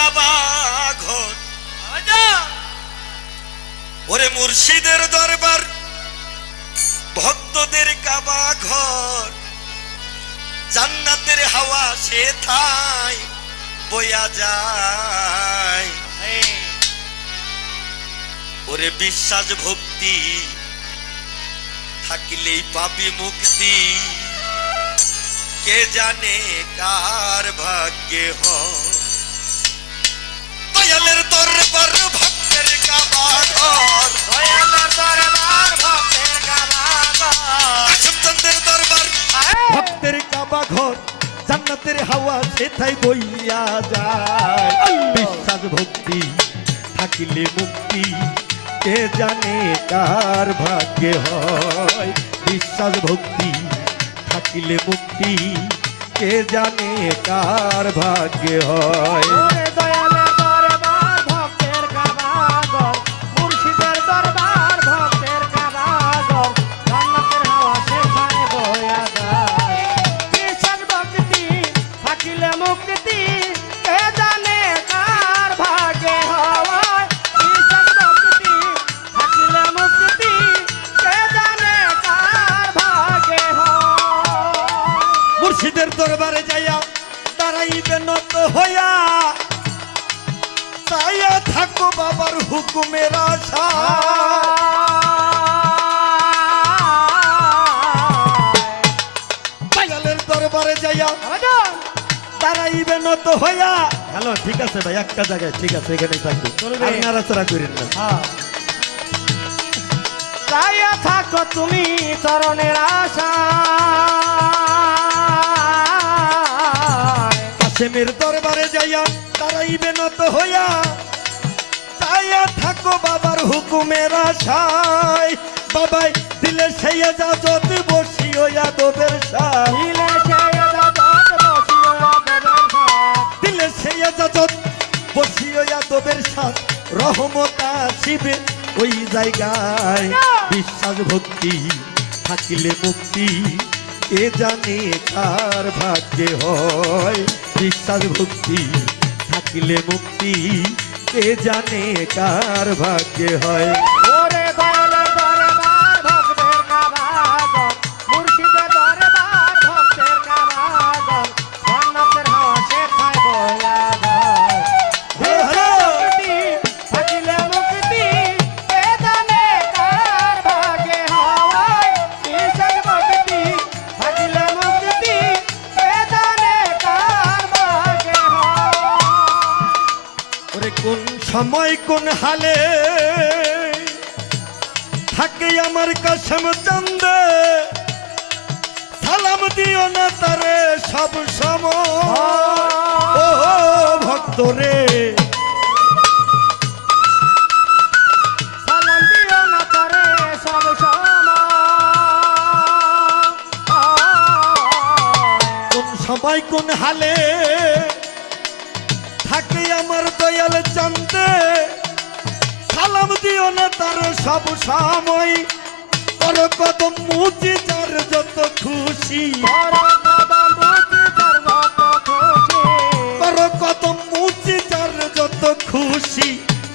কাবা ঘর। ওরে মুর্শিদের দরবার ভক্তদের কাবা ঘর। জান্নাতের হাওয়া সে থাই বয়া যায়। ওরে বিশ্বাস ভক্তি থাকিলেই পাবি মুক্তি। কে জানে কার ভাগ্যে হয়? দয়ালের দরবার, ভক্তের কাবা ঘর কাশিমচন্দ্রের দরবার, ভক্তের কাবা ঘর জান্নাতের হাওয়া সেথাই বইয়া যায়। বিশ্বাস ভক্তি থাকিলে মুক্তি, কে জানে কার ভাগ্যে হয়। বিশ্বাস মুর্শিদের দরবারে যাইয়া দাঁড়াইবে নত হইয়া। চাইয়া থাকো বাবার হুকুমের আশা। দরবারে যাইয়া দাঁড়াইবে নত হইয়া। হ্যালো ঠিক আছে ভাই একটা জায়গায় ঠিক আছে এখানেই থাকবে। নাড়াচাড়া করেন না। চাইয়া থাকো তুমি চরণের আশা। কাশেমের দরবারে যাইয়া দাঁড়াইবে নত হইয়া। চাইয়া থাকো বাবার হুকুমের আশায়। বাবাই দিলে সেই যাজত বসি হইয়া দোবের দিলে সেই যাজত বসি হইয়া দোবের সাথ রহমত আসিবে ওই জায়গায়। বিশ্বাস ভক্তি থাকিলে মুক্তি। এ জানে কার ভাগ্যে হয়। বিশ্বাস ভক্তি থাকিলে মুক্তি। কে জানে কার ভাগ্যে হয়? সময় কোন হালে থাকে আমার কাসম চন্দে। সালাম দিও না তারে সব সময়। ও ভক্ত রে। সালাম দিও না তারে সব সময়। কোন হালে দয়াল চন্দে সালাম দিও না তারে সব সময়। কর কদম মুচি যার যত খুশি। কদম। কর কত মুচি যার যত খুশি।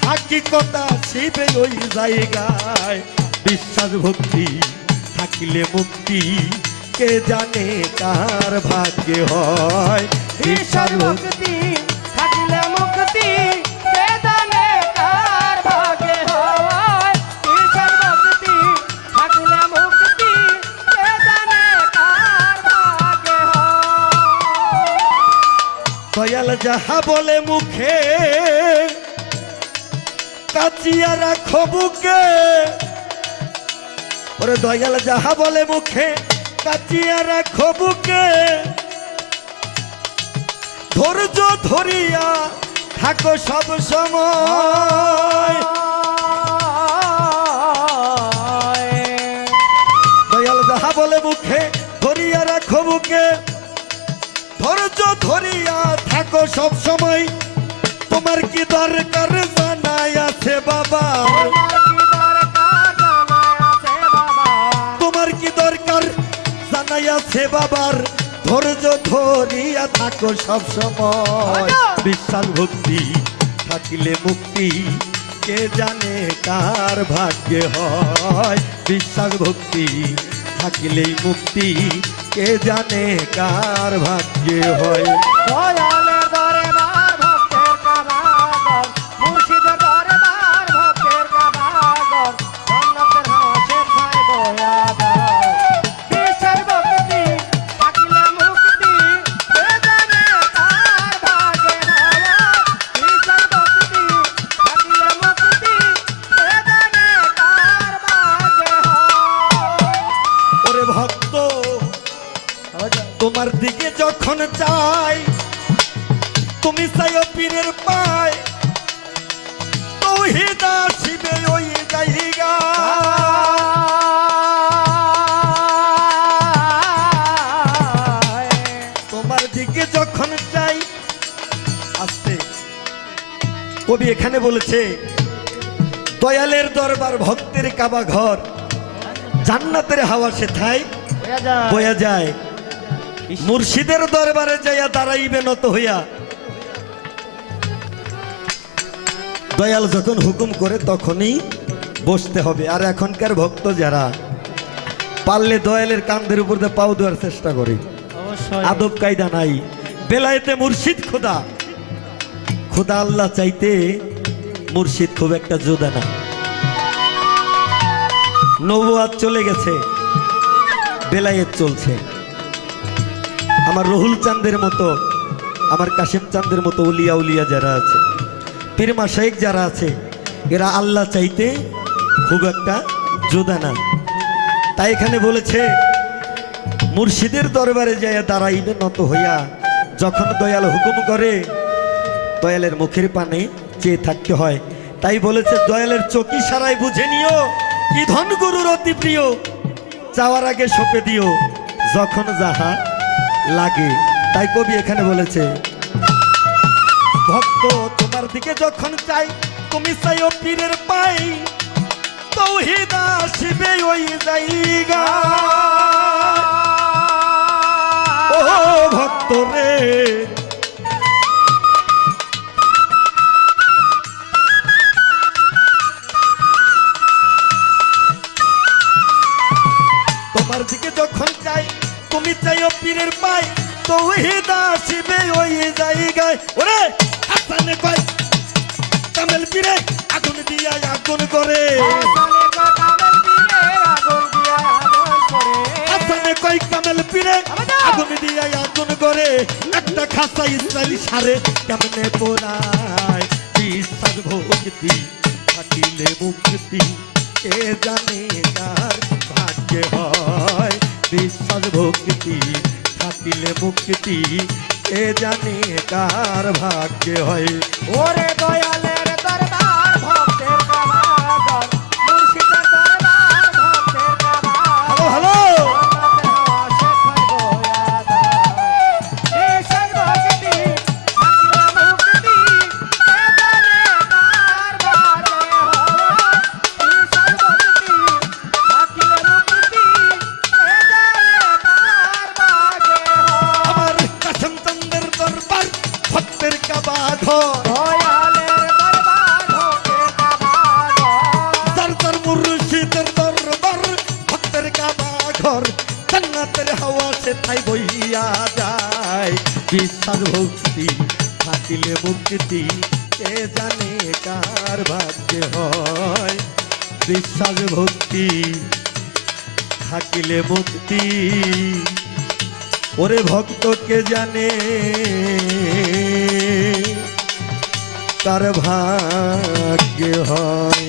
হাকিকতা শিবে ওই জায়গায়। বিশ্বাস ভক্তি থাকিলে মুক্তি। কে জানে কার ভাগ্যে হয়। বিশ্বাস ভক্তি যাহা বলে মুখে, কাচিয়া রাখো বুকে। ওরে দয়াল, যাহা বলে মুখে, কাচিয়া রাখো বুকে। ধৈর্য ধরিয়া থাকো সব সময়। দয়াল, যাহা বলে মুখে, ধরিয়া রাখো বুকে। ধৈর্য ধরিয়া থাকো সব সময়। তোমার কি দরকার জানাই আছে বাবা? তোমার কি দরকার জানাই আছে বাবার? ধৈর্য ধরিয়া থাকো সব সময়। বিশ্বাস ভক্তি থাকিলে মুক্তি কে জানে কার ভাগ্যে হয়? বিশ্বাস ভক্তি থাকিলেই মুক্তি কে জানে কার ভাগ্যে হয় যখন চাই তুমি চাইও পীরের পায়। তৌহিদা শিবে ওই জায়গা। তোমার দিকে যখন চাই আসতে। কবি এখানে বলেছে দয়ালের দরবার ভক্তের কাবা ঘর জান্নাতের হাওয়া সে থাই বয়া যায়। মুর্শিদের দরবারে যাইয়া দাঁড়াইবে নত হইয়া। দয়াল যখন হুকুম করে তখনই বসতে হবে। আর এখনকার ভক্ত যারা পারলে দয়ালের কান্দের উপর দিয়ে পাও দেওয়ার চেষ্টা করে। আদব কায়দা নাই। বেলায়েতে মুর্শিদ খোদা। খোদা আল্লাহ চাইতে মুর্শিদ খুব একটা জোদা না। নবুয়াত চলে গেছে। বেলায়েত চলছে। আমার রহুল চাঁদের মতো, আমার কাশিম চাঁদের মতো উলিয়া উলিয়া যারা আছে পীরমা শেখ যারা আছে, এরা আল্লাহ চাইতে খুব একটা জোদা না। তাই এখানে বলেছে, মুর্শিদের দরবারে যায় দাঁড়াইবে নত হইয়া, যখন দয়াল হুকুম করে, দয়ালের মুখের পানে চেয়ে থাকতে হয়। তাই বলেছে, দয়ালের চকি সারাই বুঝে নিও, কি ধন গুরুর অতি প্রিয়, চাওয়ার আগে সপে দিও, যখন যাহা লাগে। তাই কবি এখানে বলেছে, ভক্ত তোমার দিকে যখন চাই, তুমি চাইও পীরের পাই। তৌহিদ আসিবে ওই জায়গা। ও ভক্ত রে। তোমার দিকে যখন চাই তুমি চাইও পীরের পাই তৌহিদ আসিবে ওই জায়গায়। ওরে হাসানে কয় কামেল পীরে আগুন দিয়া আগুন করে। হাসানে কয় কামেল পীরে আগুন দিয়া আগুন করে। একটা খাসা ইসরায়েলি সারে কেমনে পোড়ায়? বিশ্বাস ভক্তি থাকিলে মুক্তি কে জানে কার ভাগ্যে হয়? বিশ্বাস ভক্তি থাকিলে মুক্তি এ জানি কার ভাগ্যে হয়? ওরে দয়ালের বিশ্বাস ভক্তি, থাকিলে মুক্তি, কে জানে কার ভাগ্যে হয়? বিশ্বাস ভক্তি, থাকিলে মুক্তি। ওরে ভক্ত, কে জানে তার ভাগ্য হয়?